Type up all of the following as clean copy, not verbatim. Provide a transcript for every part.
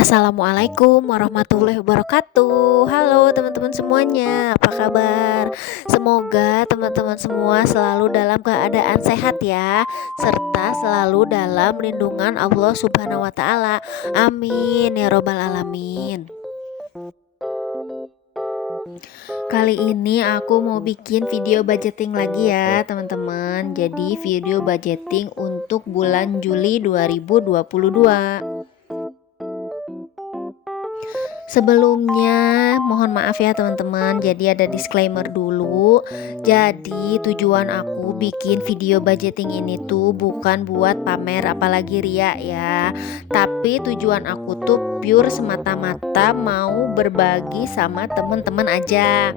Assalamualaikum warahmatullahi wabarakatuh. Halo teman-teman semuanya, apa kabar? Semoga teman-teman semua selalu dalam keadaan sehat ya, serta selalu dalam lindungan Allah Subhanahu wa taala. Amin ya robbal alamin. Kali ini aku mau bikin video budgeting lagi ya teman-teman. Jadi video budgeting untuk bulan Juli 2022. Sebelumnya mohon maaf ya teman-teman, jadi ada disclaimer dulu. Jadi tujuan aku bikin video budgeting ini tuh bukan buat pamer apalagi ria ya, tapi tujuan aku tuh pure semata-mata mau berbagi sama teman-teman aja.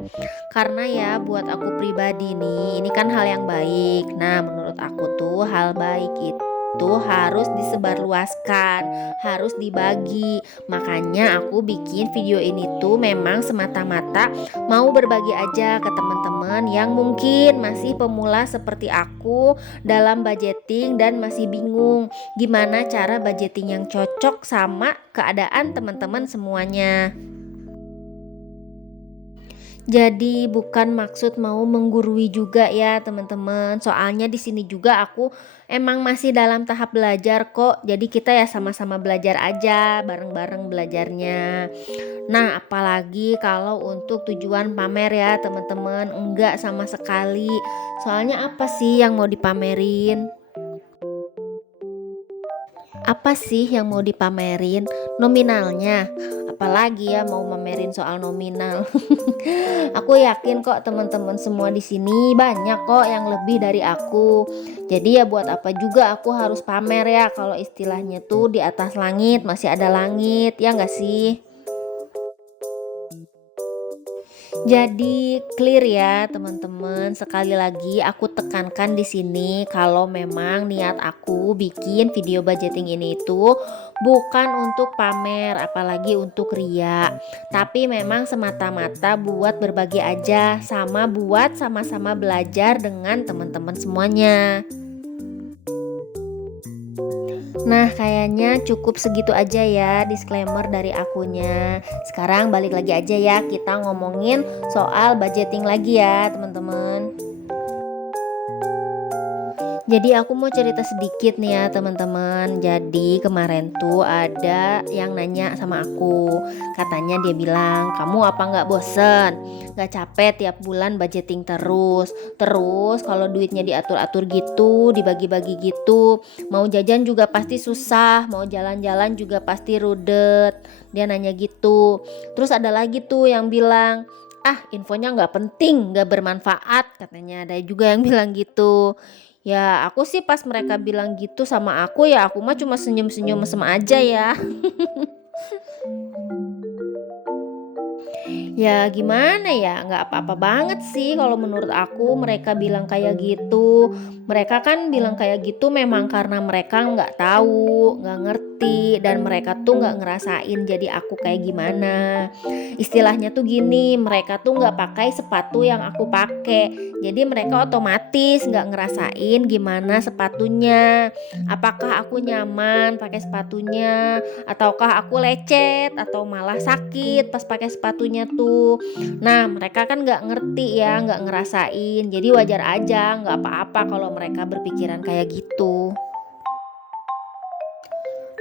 Karena ya buat aku pribadi nih, ini kan hal yang baik. Nah menurut aku tuh hal baik itu harus disebarluaskan, harus dibagi. Makanya aku bikin video ini tuh memang semata-mata mau berbagi aja ke teman-teman yang mungkin masih pemula seperti aku dalam budgeting dan masih bingung gimana cara budgeting yang cocok sama keadaan teman-teman semuanya. Jadi bukan maksud mau menggurui juga ya teman-teman. Soalnya di sini juga aku emang masih dalam tahap belajar kok. Jadi kita ya sama-sama belajar aja, bareng-bareng belajarnya. Nah, apalagi kalau untuk tujuan pamer ya teman-teman, enggak sama sekali. Soalnya apa sih yang mau dipamerin? Apa sih yang mau dipamerin? Nominalnya. Apalagi ya mau mamerin soal nominal. Aku yakin kok teman-teman semua di sini banyak kok yang lebih dari aku. Jadi ya buat apa juga aku harus pamer ya, kalau istilahnya tuh di atas langit masih ada langit, ya nggak sih? Jadi clear ya teman-teman. Sekali lagi aku tekankan di sini kalau memang niat aku bikin video budgeting ini itu bukan untuk pamer apalagi untuk ria, tapi memang semata-mata buat berbagi aja, sama buat sama-sama belajar dengan teman-teman semuanya. Nah, kayaknya cukup segitu aja ya disclaimer dari akunya. Sekarang balik lagi aja ya, kita ngomongin soal budgeting lagi ya, teman-teman. Jadi aku mau cerita sedikit nih ya teman-teman. Jadi kemarin tuh ada yang nanya sama aku. Katanya dia bilang, kamu apa nggak bosen? Nggak capek tiap bulan budgeting terus? Terus kalau duitnya diatur-atur gitu, dibagi-bagi gitu, mau jajan juga pasti susah, mau jalan-jalan juga pasti rudet. Dia nanya gitu. Terus ada lagi tuh yang bilang, ah infonya nggak penting, nggak bermanfaat. Katanya ada juga yang bilang gitu. Ya aku sih pas mereka bilang gitu sama aku, ya aku mah cuma senyum-senyum mesem aja ya. Ya gimana ya, nggak apa-apa banget sih kalau menurut aku mereka bilang kayak gitu. Mereka kan bilang kayak gitu memang karena mereka nggak tahu, nggak ngerti, dan mereka tuh nggak ngerasain jadi aku kayak gimana. Istilahnya tuh gini, mereka tuh nggak pakai sepatu yang aku pakai. Jadi mereka otomatis nggak ngerasain gimana sepatunya. Apakah aku nyaman pakai sepatunya, ataukah aku lecet atau malah sakit pas pakai sepatunya tuh. Nah mereka kan nggak ngerti ya, nggak ngerasain, jadi wajar aja, nggak apa-apa kalau mereka berpikiran kayak gitu.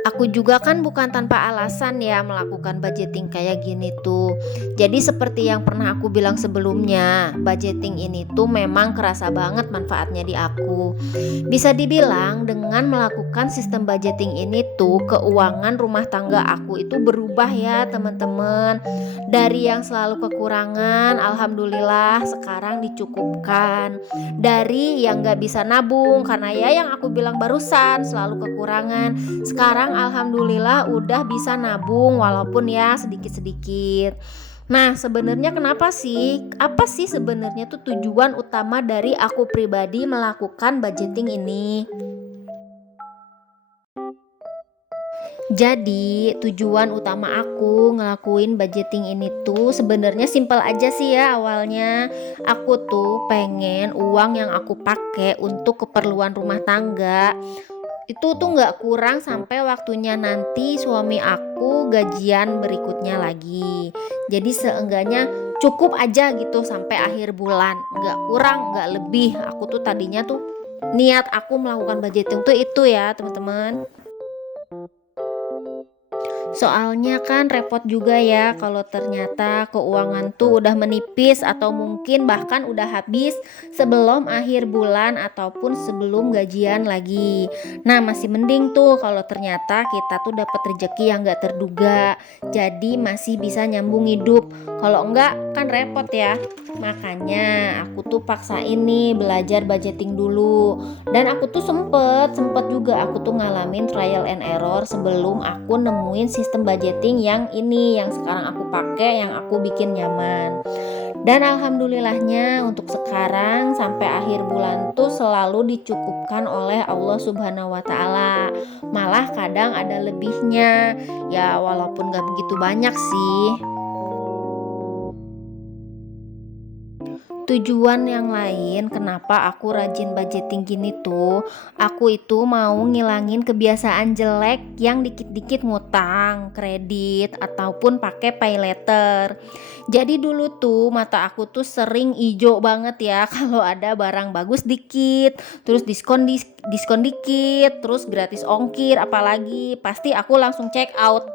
Aku juga kan bukan tanpa alasan ya melakukan budgeting kayak gini tuh. Jadi seperti yang pernah aku bilang sebelumnya, budgeting ini tuh memang kerasa banget manfaatnya di aku. Bisa dibilang dengan melakukan sistem budgeting ini tuh keuangan rumah tangga aku itu berubah ya teman-teman. Dari yang selalu kekurangan, alhamdulillah sekarang dicukupkan. Dari yang gak bisa nabung karena ya yang aku bilang barusan selalu kekurangan, sekarang alhamdulillah udah bisa nabung walaupun ya sedikit-sedikit. Nah, sebenarnya kenapa sih? Apa sih sebenarnya tuh tujuan utama dari aku pribadi melakukan budgeting ini? Jadi, tujuan utama aku ngelakuin budgeting ini tuh sebenarnya simpel aja sih ya awalnya. Aku tuh pengen uang yang aku pakai untuk keperluan rumah tangga Itu tuh nggak kurang sampai waktunya nanti suami aku gajian berikutnya lagi. Jadi seenggaknya cukup aja gitu sampai akhir bulan, nggak kurang nggak lebih. Aku tuh tadinya tuh niat aku melakukan budgeting tuh itu ya teman-teman. Soalnya kan repot juga ya kalau ternyata keuangan tuh udah menipis atau mungkin bahkan udah habis sebelum akhir bulan ataupun sebelum gajian lagi. Nah, masih mending tuh kalau ternyata kita tuh dapat rezeki yang gak terduga. Jadi masih bisa nyambung hidup. Kalau enggak kan repot ya. Makanya aku tuh paksain nih belajar budgeting dulu. Dan aku tuh sempet juga aku tuh ngalamin trial and error sebelum aku nemuin sistem budgeting yang ini yang sekarang aku pakai, yang aku bikin nyaman. Dan alhamdulillahnya untuk sekarang sampai akhir bulan tuh selalu dicukupkan oleh Allah Subhanahu wa taala. Malah kadang ada lebihnya. Ya walaupun gak begitu banyak sih. Tujuan yang lain kenapa aku rajin budgeting gini tuh, aku itu mau ngilangin kebiasaan jelek yang dikit-dikit ngutang, kredit, ataupun pakai pay letter. Jadi dulu tuh mata aku tuh sering ijo banget ya kalau ada barang bagus dikit, terus diskon dikit, terus gratis ongkir, apalagi pasti aku langsung check out.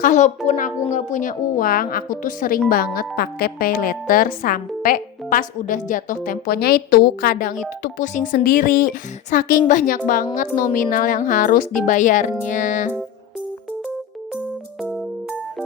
Kalaupun aku nggak punya uang, aku tuh sering banget pakai pay letter sampai pas udah jatuh temponya itu kadang itu tuh pusing sendiri saking banyak banget nominal yang harus dibayarnya.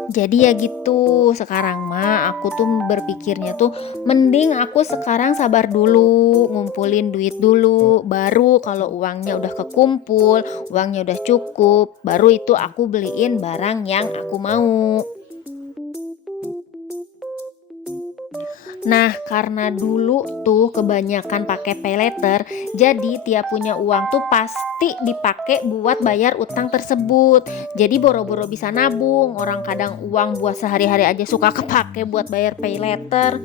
Jadi ya gitu, sekarang mah aku tuh berpikirnya tuh mending aku sekarang sabar dulu, ngumpulin duit dulu, baru kalau uangnya udah kekumpul, uangnya udah cukup, baru itu aku beliin barang yang aku mau. Nah, karena dulu tuh kebanyakan pakai paylater, jadi tiap punya uang tuh pasti dipakai buat bayar utang tersebut. Jadi boro-boro bisa nabung. Orang kadang uang buat sehari-hari aja suka kepake buat bayar paylater.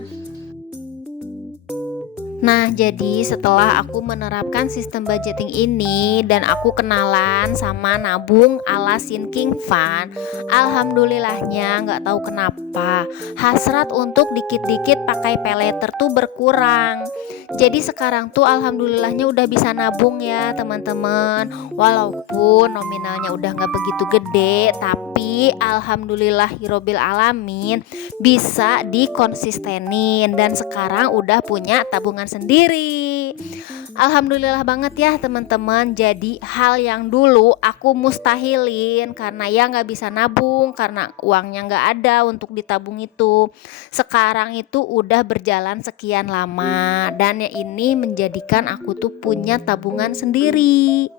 Nah, jadi setelah aku menerapkan sistem budgeting ini dan aku kenalan sama nabung ala sinking fund, alhamdulillahnya nggak tahu kenapa hasrat untuk dikit-dikit pakai paylater tuh berkurang. Jadi sekarang tuh alhamdulillahnya udah bisa nabung ya teman-teman. Walaupun nominalnya udah nggak begitu gede, tapi alhamdulillahirobbil alamin bisa dikonsistenin dan sekarang udah punya tabungan sendiri. Alhamdulillah banget ya teman-teman. Jadi hal yang dulu aku mustahilin karena ya nggak bisa nabung, karena uangnya nggak ada untuk ditabung itu, sekarang itu udah berjalan sekian lama dan ya ini menjadikan aku tuh punya tabungan sendiri.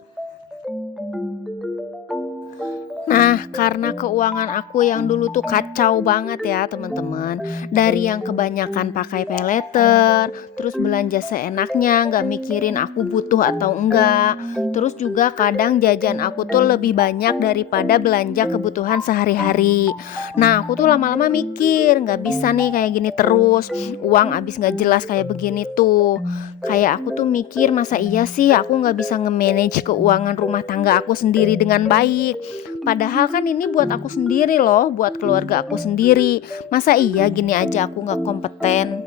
Nah, karena keuangan aku yang dulu tuh kacau banget ya teman-teman. Dari yang kebanyakan pakai paylater, terus belanja seenaknya, nggak mikirin aku butuh atau enggak. Terus juga kadang jajan aku tuh lebih banyak daripada belanja kebutuhan sehari-hari. Nah, aku tuh lama-lama mikir, nggak bisa nih kayak gini terus. Uang habis nggak jelas kayak begini tuh. Kayak aku tuh mikir, masa iya sih aku nggak bisa nge-manage keuangan rumah tangga aku sendiri dengan baik. Padahal kan ini buat aku sendiri loh, buat keluarga aku sendiri. Masa iya gini aja aku gak kompeten?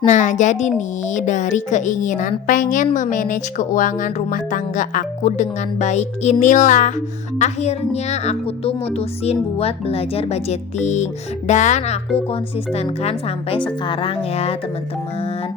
Nah, jadi nih dari keinginan pengen memanage keuangan rumah tangga aku dengan baik inilah akhirnya aku tuh mutusin buat belajar budgeting dan aku konsistenkan sampai sekarang ya teman-teman.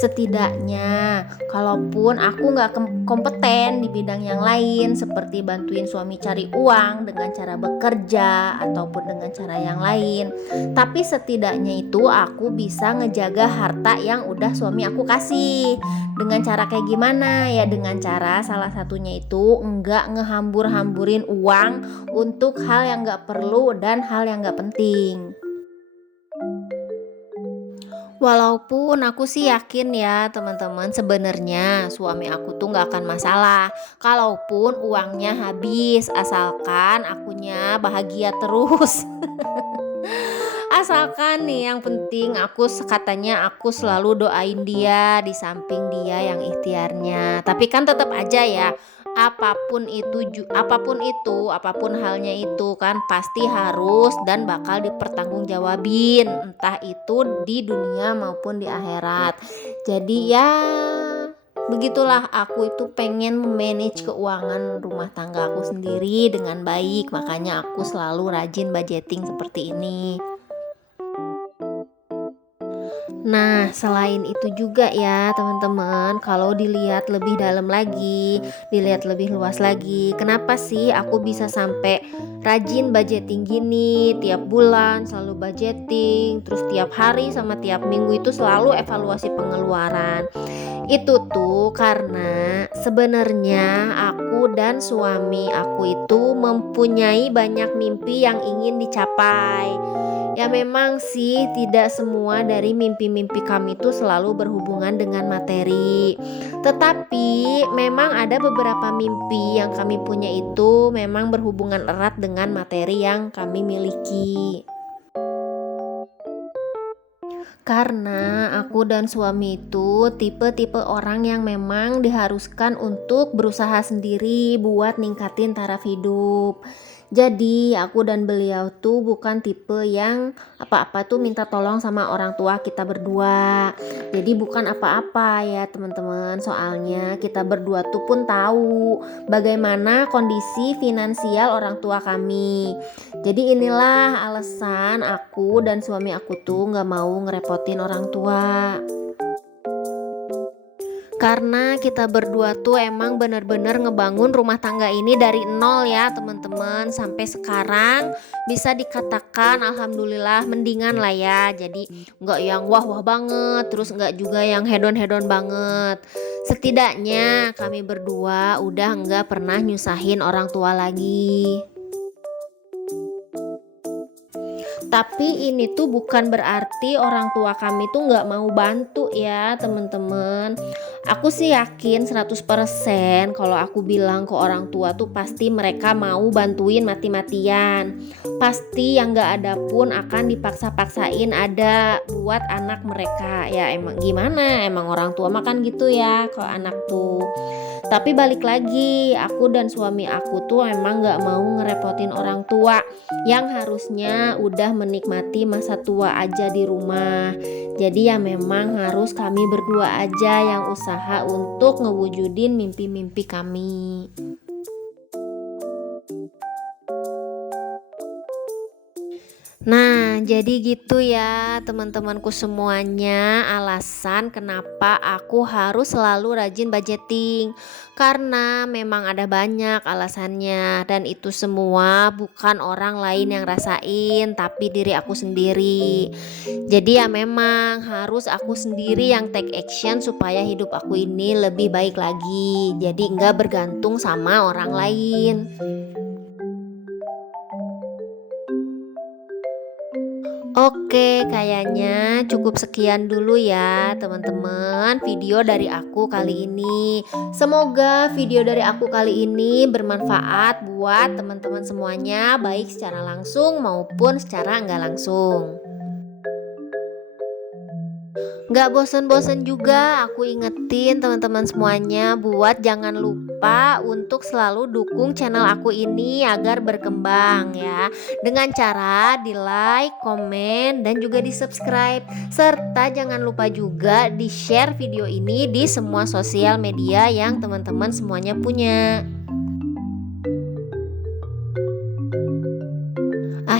Setidaknya kalaupun aku nggak kompeten di bidang yang lain seperti bantuin suami cari uang dengan cara bekerja ataupun dengan cara yang lain, tapi setidaknya itu aku bisa ngejaga harta yang udah suami aku kasih. Dengan cara kayak gimana? Ya dengan cara salah satunya itu enggak ngehambur-hamburin uang untuk hal yang enggak perlu dan hal yang enggak penting. Walaupun aku sih yakin ya teman-teman, sebenarnya suami aku tuh nggak akan masalah kalaupun uangnya habis, asalkan akunya bahagia terus. Asalkan nih yang penting katanya aku selalu doain dia di samping dia yang ikhtiarnya. Tapi kan tetap aja ya, apapun halnya itu kan pasti harus dan bakal dipertanggungjawabin, entah itu di dunia maupun di akhirat. Jadi ya begitulah, aku itu pengen manage keuangan rumah tangga aku sendiri dengan baik, makanya aku selalu rajin budgeting seperti ini. Nah, selain itu juga ya teman-teman, kalau dilihat lebih dalam lagi, dilihat lebih luas lagi, kenapa sih aku bisa sampai rajin budgeting gini, tiap bulan selalu budgeting, terus tiap hari sama tiap minggu itu selalu evaluasi pengeluaran. Itu tuh karena sebenarnya aku dan suami aku itu mempunyai banyak mimpi yang ingin dicapai. Ya memang sih tidak semua dari mimpi-mimpi kami itu selalu berhubungan dengan materi. Tetapi memang ada beberapa mimpi yang kami punya itu memang berhubungan erat dengan materi yang kami miliki. Karena aku dan suami itu tipe-tipe orang yang memang diharuskan untuk berusaha sendiri buat ningkatin taraf hidup. Jadi aku dan beliau tuh bukan tipe yang apa-apa tuh minta tolong sama orang tua kita berdua. Jadi bukan apa-apa ya teman-teman, soalnya kita berdua tuh pun tahu bagaimana kondisi finansial orang tua kami. Jadi inilah alasan aku dan suami aku tuh gak mau ngerepotin orang tua. Karena kita berdua tuh emang bener-bener ngebangun rumah tangga ini dari nol ya teman-teman, sampai sekarang bisa dikatakan alhamdulillah mendingan lah ya. Jadi nggak yang wah-wah banget, terus nggak juga yang hedon-hedon banget. Setidaknya kami berdua udah nggak pernah nyusahin orang tua lagi. Tapi ini tuh bukan berarti orang tua kami tuh nggak mau bantu ya teman-teman. Aku sih yakin 100% kalau aku bilang ke orang tua tuh pasti mereka mau bantuin mati-matian. Pasti yang nggak ada pun akan dipaksa-paksain ada buat anak mereka. Ya emang gimana, emang orang tua makan gitu ya kalau anak tuh. Tapi balik lagi, aku dan suami aku tuh emang gak mau ngerepotin orang tua yang harusnya udah menikmati masa tua aja di rumah. Jadi ya memang harus kami berdua aja yang usaha untuk ngewujudin mimpi-mimpi kami. Nah, jadi gitu ya teman-temanku semuanya, alasan kenapa aku harus selalu rajin budgeting. Karena memang ada banyak alasannya, dan itu semua bukan orang lain yang rasain, tapi diri aku sendiri. Jadi ya memang harus aku sendiri yang take action supaya hidup aku ini lebih baik lagi. Jadi nggak bergantung sama orang lain. Oke, kayaknya cukup sekian dulu ya teman-teman video dari aku kali ini. Semoga video dari aku kali ini bermanfaat buat teman-teman semuanya, baik secara langsung maupun secara nggak langsung. Gak bosen-bosen juga aku ingetin teman-teman semuanya buat jangan lupa untuk selalu dukung channel aku ini agar berkembang ya, dengan cara di like, komen, dan juga di subscribe. Serta jangan lupa juga di share video ini di semua sosial media yang teman-teman semuanya punya.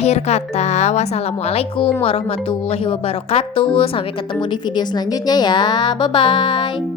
Akhir kata, wassalamualaikum warahmatullahi wabarakatuh. Sampai ketemu di video selanjutnya ya. Bye bye.